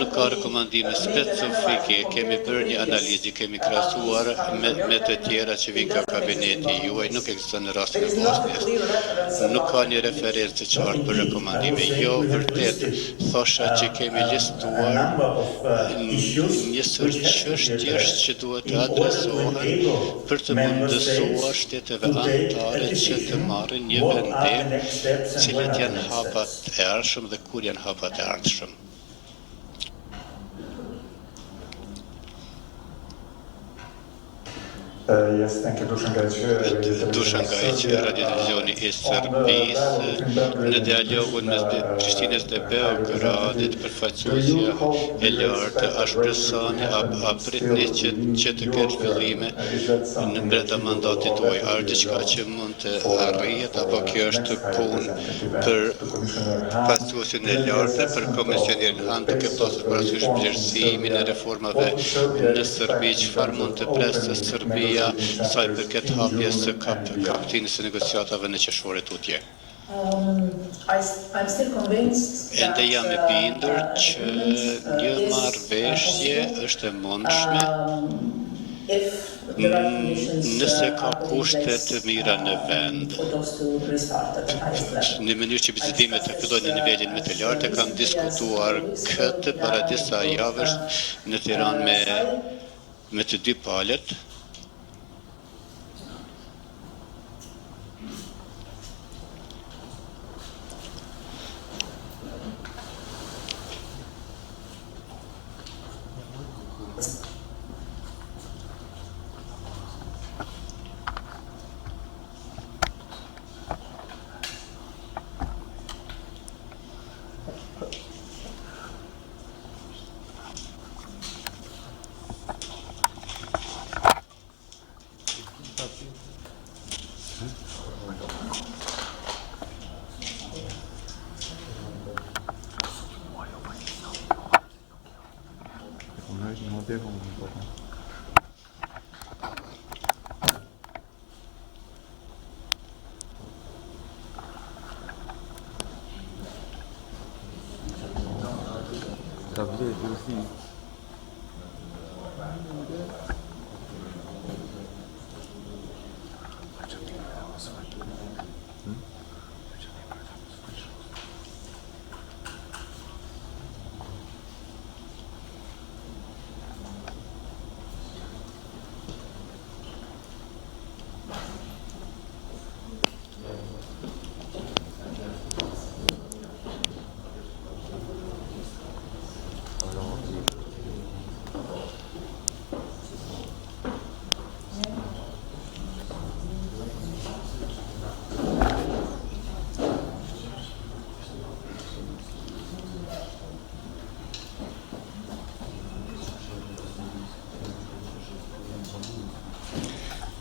Nuk ka rekomandime specifike, kemi bërë një analizë, kemi krahasuar me të tjera që vinë nga kabineti juaj, nuk ekziston në rastin e Bosnjës. Nuk ka një referencë të qartë për rekomandime. Jo, vërtet, thosha që kemi listuar një sër çështjesh që duhet të adresohen për të mundësuar shteteve anëtare që të marrin një vendim, cilët janë hapat e ardhshëm dhe kur janë hapat e ardhshëm. Yes, thank you, Dušan Gajić, radiotelevizioni i Serbisë, në dialogun mes Prishtinës dhe Beogradit, përfaqësuesja e lartë a shpresoni a pritni që të ketë zhvillime në brenda mandatit tuaj? A është diçka që mund të arrihet apo kjo është punë për përfaqësuesin e lartë, për komisionerin Han, duke pasur parasysh vlerësimin e reformave në Serbi, çfarë mund të presë Serbia sa i përket hapjes së kaptinës së negociatave në qershore tutje? Ende jam e bindur që një marrëveshje është e mundshme nëse ka kushte të mira në vend. Në mënyrë që bizetimet të fillojnë në nivelin më të lartë, kam diskutuar këtë para disa javësh në Tiranë me të dy palët.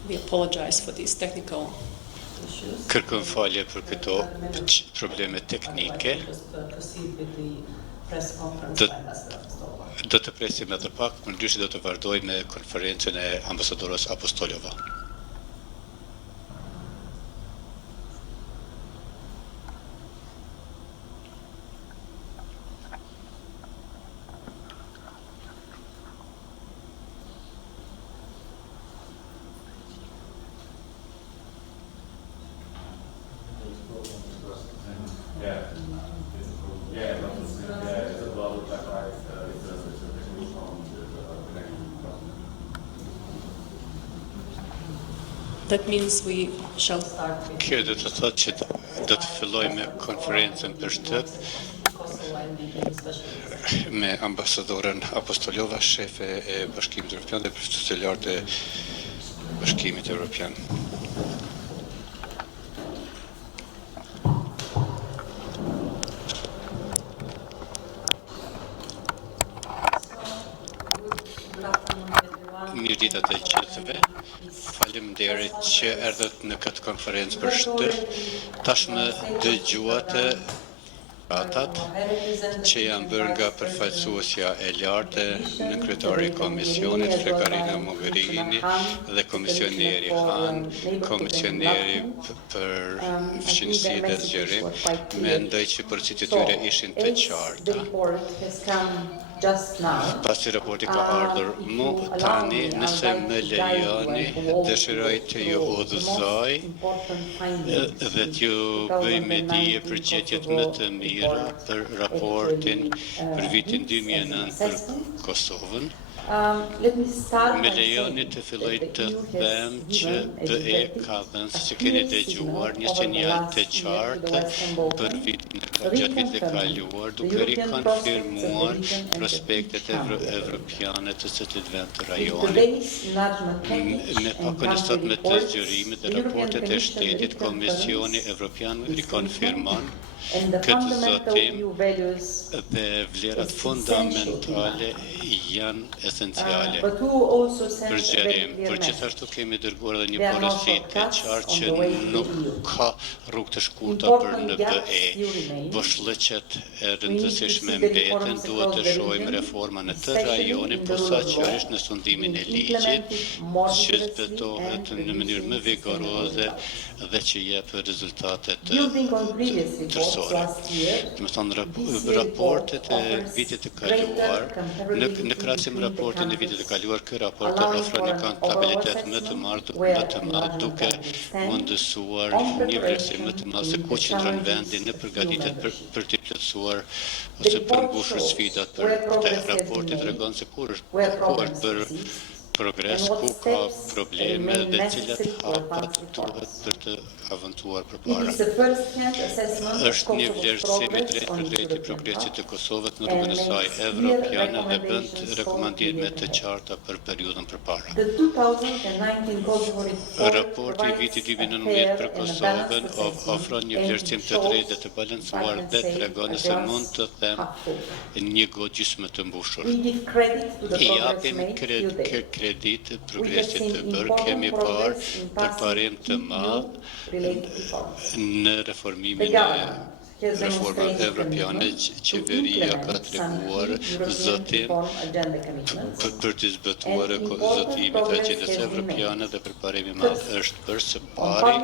We apologize for these technical issues. Kërkojm falje për këto probleme teknike. Do të presim edhe pak, përndryshe do të vazhdoj me konferencën e ambasadorës Apostolova. That means we shall start with Kjo do të thotë që do të fillojmë me konferencën për shtëp me ambasadoren Apostolova, shefe e Bashkimit Evropian dhe përfaqësuese lartë e Bashkimit Evropian. Mirëdita të gjithëve. Faleminderit që erdhët në këtë konferencë për shtyp. Tashmë dëgjuat ratat që janë bërë nga përfaqësuesja e lartë në kryetari i komisionit, Fregarina Mogherini dhe komisioneri Han, komisioneri për fqinësi dhe zgjerim, mendoj që përgjigjet e tyre ishin të qarta. Pasi raporti ka ardhur mu tani, nëse më lejoni, dëshiroj të ju udhëzoj dhe t'ju bëj me dije përgjigjet më të mira për raportin për vitin 2009 për Kosovën. Me lejoni të filloj të them që BE ka dhënë, siç keni dëgjuar, një sinjal të qartë për gjatë vitit e kaluar, duke rikonfirmuar prospektet evropiane të çdo vend të rajonit. Me pakon sot me të zgjerimit dhe raportet e shtetit, Komisioni Evropian rikonfirmon këtë zotim dhe vlerat fundamentale janë esenciale për zgjerim. Por gjithashtu kemi dërguar edhe një porosi të qartë që nuk ka rrugë të shkurta për në BE. Boshllëqet e rëndësishme mbeten, duhet të shohim reforma në të rajonit, posaçërisht në sundimin e ligjit, që zbetohet në mënyrë më vigoroze dhe që jep rezultate të tërësore. Më thonë, raportet e vitit të kaluar, në krahasim raportin e vitit të kaluar, ky raport ofron një kontabilitet më të madh duke mundësuar një vlerësim më të madh se ku qëndron vendi në përgatitjet për të plotësuar ose përmbushur sfidat për këtë. Raporti tregon se ku është bërë progres, ku ka probleme dhe cilat hapat duhet për të avancuar përpara. Është një vlerësim i drejtpërdrejt i progresit të Kosovës në rrugën e saj evropiane dhe bën rekomandime të qarta për periudhën përpara. Raporti i vitit 2019 për Kosovën ofron një vlerësim të drejtë dhe të balancuar dhe tregon se mund të them një gotë gjysmë të mbushur. I japim kredit progresit të bërë, kemi parë përparim të madh në reformimin e reformave evropiane. Qeveria ka treguar zotim për të zbatuar zotimin e agendës evropiane dhe përparimi i madh është bërë së pari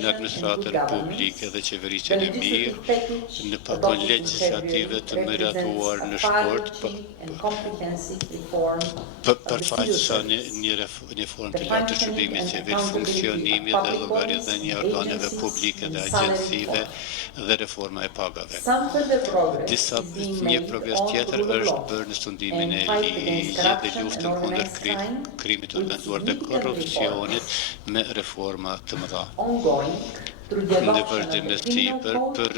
në administratën publike dhe qeverisjen e mirë, në pakon legislative të miratuar në shkurt, përfaqëson një formë të lartë të shërbimit civil, funksionimi dhe llogaridhënia e organeve publike dhe agjencive dhe reforma e pagave. Një progres tjetër është bërë në sundimin e ligjit dhe luftën kundër krimit organizuar dhe korrupsionit me reforma të mëdha. Në vazhdimisht për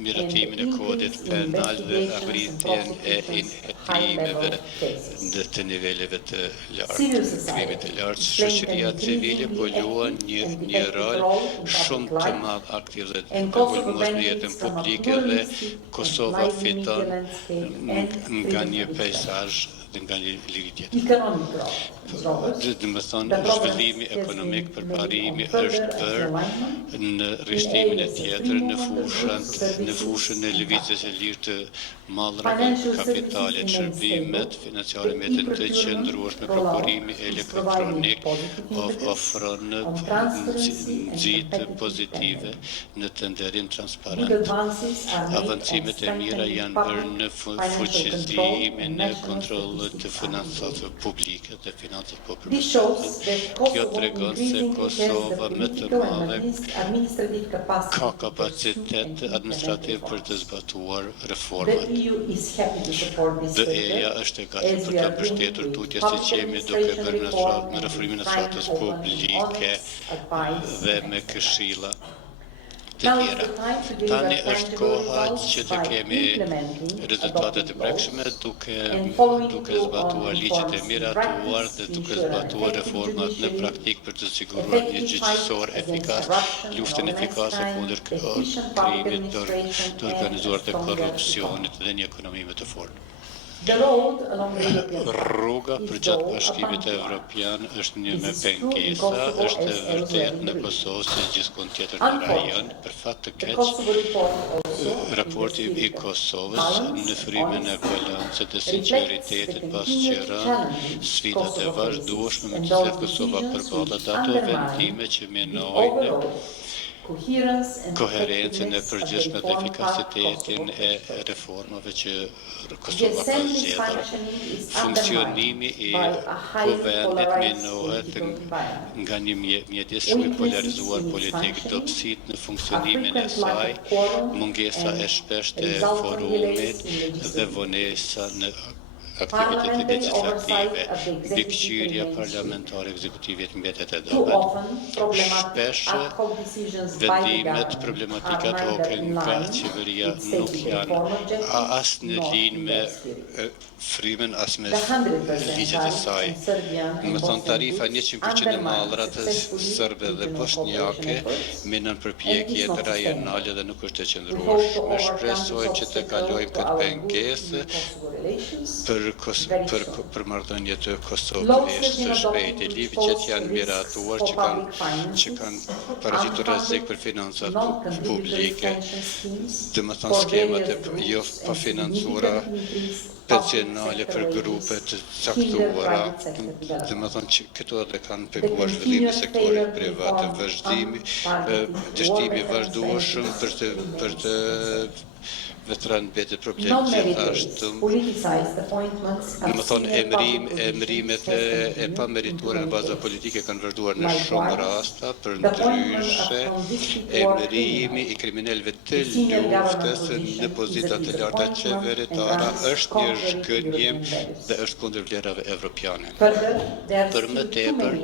miratimin e kodit penal dhe arritjen e inhetimeve dhe të niveleve të lartë, krimit të lartë, shoqëria civile po luan një rol shumë të madh aktiv dhe të ulmuar në jetën publike dhe Kosova fiton nga një peizazh dhe nga një lidhje tjetër. Dhe më thonë, zhvillimi ekonomik përparimi është bërë në rishtimin e tjetër, në fushën e lëvizjes e lirë të mallrave, kapitalit, shërbimet, financiare metën të qëndrueshme, prokurimi elektronik ofron nxit pozitive në tenderim transparent. Avancimet e mira janë bërë në fuqizimin e kontrollit të financave publike dhe financave po përmbështetën. Kjo tregon se Kosova më të madhe ka kapacitet administrativ për të zbatuar reformat. BE-ja është e gatshme për të mbështetur tutje si qemi duke bërë në reformimin e administratës publike dhe me këshilla të tjera. Tani është koha që të kemi rezultate të prekshme duke zbatuar ligjet e miratuar dhe duke zbatuar reformat në praktik për të siguruar një gjyqësor efikas, luftën efikase kundër krimit të organizuar të korrupsionit dhe një ekonomi më të fortë. Rruga për gjatë bashkimit evropian është një me pengesa, është e vërtet në Kosovë se gjithkund tjetër në rajon, për fat të keq, raporti i Kosovës në frymën e balancët e sinqeritetit pasqyron sfidat e vazhdueshme me të cilat Kosova përballet, ato vendime që minojnë koherencën e përgjithshme dhe efikasitetin e reformave që Kosova ka zgjedhur. Funksionimi i kuvendit minohet nga një mjedis shumë i polarizuar politik, dobësit në funksionimin e saj, mungesa e shpeshtë e forumit dhe vonesa në aktivitetet legislative, mbikëqyrja parlamentare ekzekutivit mbetet e dobët. Shpesh vendimet problematike toke nga qeveria nuk janë as në linjë me frymën as me ligjet e saj. Më thonë tarifa 100% e mallrat serbe dhe bosnjake minën përpjekje rajonale dhe nuk është e qëndrueshme. Shpresojmë që të kalojmë këtë pengesë për marrëdhënie të KosovaPress së shpejti. Ligjet janë miratuar që kanë paraqitur rrezik për financat publike, domethënë skemat e jo pafinancuara pensionale për grupe të caktuara, domethënë që këto edhe kanë penguar zhvillimin e sektorit privat, dështimi i vazhdueshëm për të veteran bete problem gjithashtu. Më thonë emrimet e pamerituara në baza politike kanë vazhduar në shumë rasta, për ndryshe emrimi i kriminalëve të luftës në pozitat të larta qeveritare është një zhgënjim dhe është kundër vlerave evropiane. Për më tepër,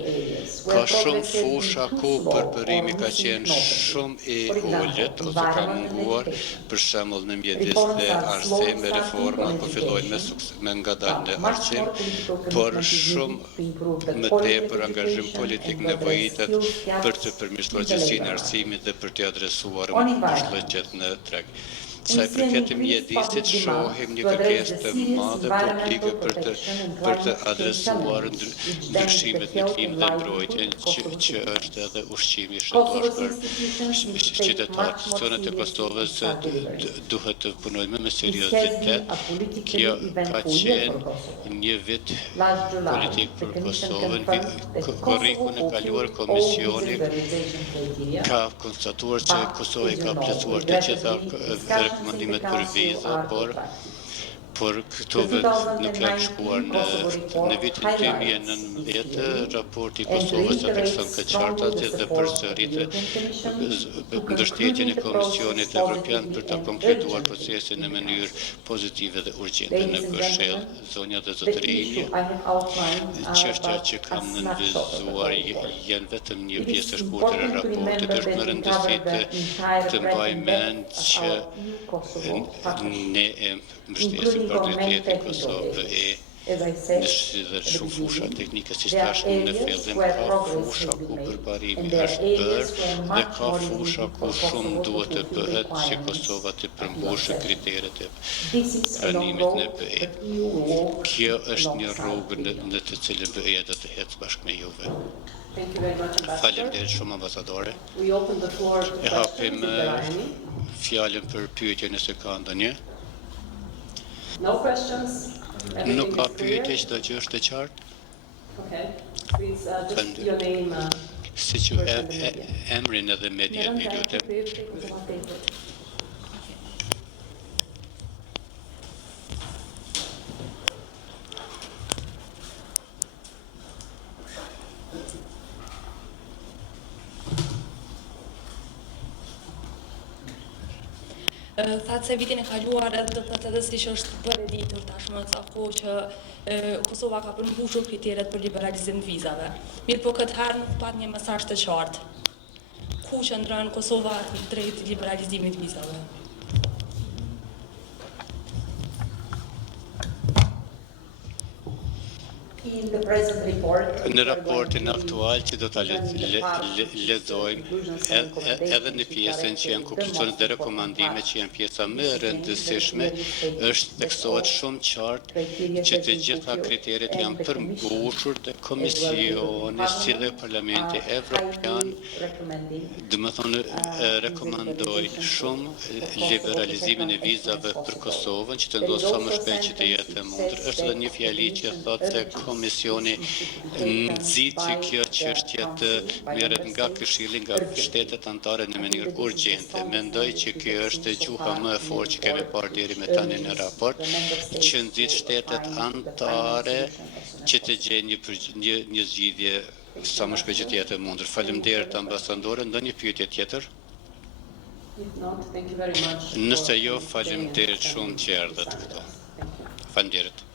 ka shumë fusha ku përbërimi ka qenë shumë i ulët ose ka munguar, për shembull në mjedis dhe arsime reforma po fillojnë me ngadalë në arsim, por shumë më tepër angazhim politik nevojitet për të përmirësuar gjithësinë e arsimit dhe për të adresuar mbështetjet në treg. Sa i përket mjedisit, shohim një kërkesë të madhe publike për të adresuar ndryshimet në klim dhe mbrojtjen që është edhe ushqimi shëndosh për qytetarët. Institucionet e Kosovës duhet të punojnë me seriozitet. Kjo ka qenë një vit politik për Kosovën. Korrikun e kaluar komisioni ka konstatuar që Kosova ka plotësuar të gjitha rekomandimet për viza, por këto nuk janë shkuar në vitin 2019, raporti i Kosovës e thekson këtë qartatë dhe përsërit mbështetjen e Komisionit Evropian për të konkretuar procesin në mënyrë pozitive dhe urgjente në Këshill, zonja dhe zotërinj. Çështja që kam nënvizuar janë vetëm një pjesë e shkurtër e raportit, është më rëndësi të mbaj mend që ne mbështesim përdrejtetin Kosovë në shumë fusha teknike, si shtashtë në fillim, ka fusha ku përparimi është bërë dhe ka fusha ku shumë duhet të bëhet që Kosova të përmbushë kriteret e pranimit në BE. Kjo është një rrugë në të cilën BE do të ecë bashkë me juve. Faleminderit shumë ambasadore. E hapim fjalën për pyetje nëse ka ndonjë. No questions? Nuk ka pyetje, çdo gjë është e qartë. Okay. Please just your name. Si që emrin edhe median një lutem. Thatë se vitin e kaluar edhe të thëtë edhe si që është bërë ditur tashmë ca kohë që Kosova ka përmbushur kriteret për liberalizim të vizave. Mirë po këtë herë nuk pat një mesazh të qartë. ku qëndron Kosova drejt liberalizimit vizave? Në raportin aktual që do ta lexojmë edhe në pjesën që janë konkluzonet dhe rekomandimet që janë pjesa më e rëndësishme, është theksohet shumë qartë që të gjitha kriteret janë përmbushur dhe Komisioni si dhe Parlamenti Evropian, domethënë rekomandoi shumë liberalizimin e vizave për Kosovën, që të ndodhë sa më shpejt që të jetë e mundur. Është edhe një fjali që thotë se Komisioni nxit që kjo çështje të merret nga Këshilli, nga shtetet anëtare në mënyrë urgjente. Mendoj që kjo është gjuha më e fortë që kemi parë deri më tani në raport, që nxit shtetet anëtare që të gjejnë një zgjidhje sa më shpejt që të jetë e mundur. Faleminderit ambasadore, ndonjë pyetje tjetër? Nëse jo, faleminderit shumë që erdhët këtu. Faleminderit.